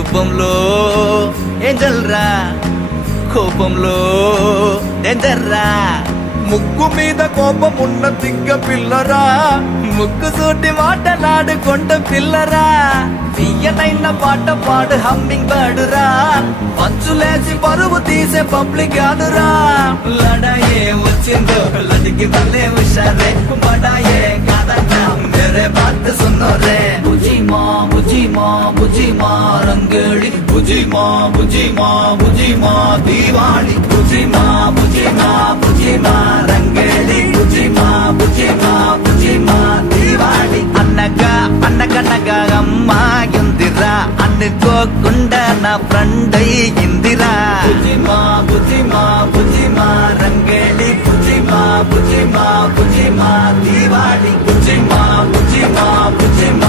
రూపంలో ఏంజల్ రా, కోపంలో డేంజర్ రా. ముక్కు మీద కోపం ఉన్న తిక్క పిల్లరా, ముక్కు సూటి మాటలాడుకుంట పిల్లరా. తీయనైన పాట పాడు హమ్మింగ్ బర్డ్ రా, పంచులేసి పరువు తీసే పబ్లిక్ కాదురా. లడాయే వచ్చిందో లడికి వల్లే హుషారే, బడాయే కాదన్నా మేరే బాత్ సున్నో రే. బుజీ మా బుజీ మా బుజీ మా రంగేళి, బుజీ మా బుజీ మా బుజీ మా దీవాళి. బుజీ మా బుజీ మా బుజీ మా రంగేళి, బుజీ మా బుజీ మా బుజీ మా దీవాళి. అన్నగా అన్నగనగా అమ్మాయిందిరా, అనుకోకుండా నా ఫ్రెండ్ అయ్యిందిరా. బుజీ మా బుజీ మా బుజీ మా రంగేళి, బుజీ మా బుజీ మా బుజీ మా దీవాళి. బుజీ మా